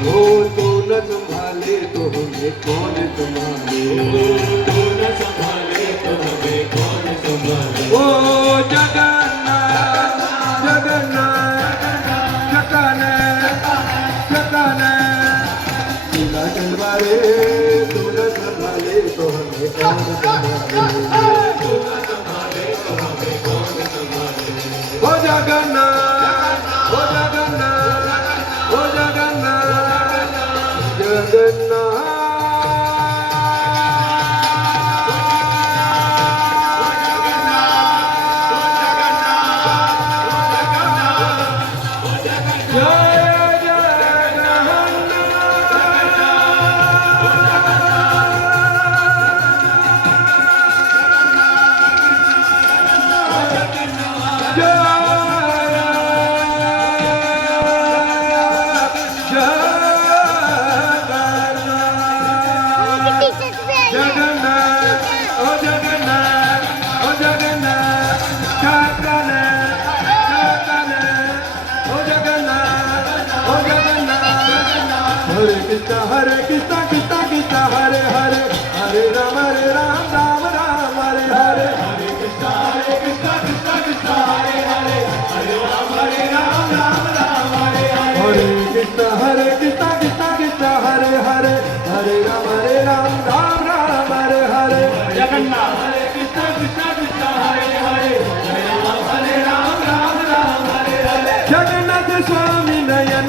ओ तू न संभाले तो हमें कौन संभाले, तू न संभाले तो हमें कौन संभाले। ओ जगन्नाथ जगन्नाथ जगन्नाथ जगन्नाथ लीला चलवारे तू न संभाले तो हमें कौन संभाले, तू न संभाले तो हमें कौन संभाले। ओ जगन्नाथ ओ जगन्नाथ ओ Jagannath Jagannath Hare Krishna Krishna Krishna Hare Hare Hare Ram Ram Ram Hare Hare Hare Krishna Krishna Krishna Hare Hare Hare Ram Ram Hare Hare। Hare Krishna Krishna Krishna Hare Hare Hare Ram Ram Hare Hare। Jagannath हरे कृष्णा कृष्णा कृष्णा हरे हरे हरे राम राम राम हरे हरे। जगन्नाथ स्वामी नयन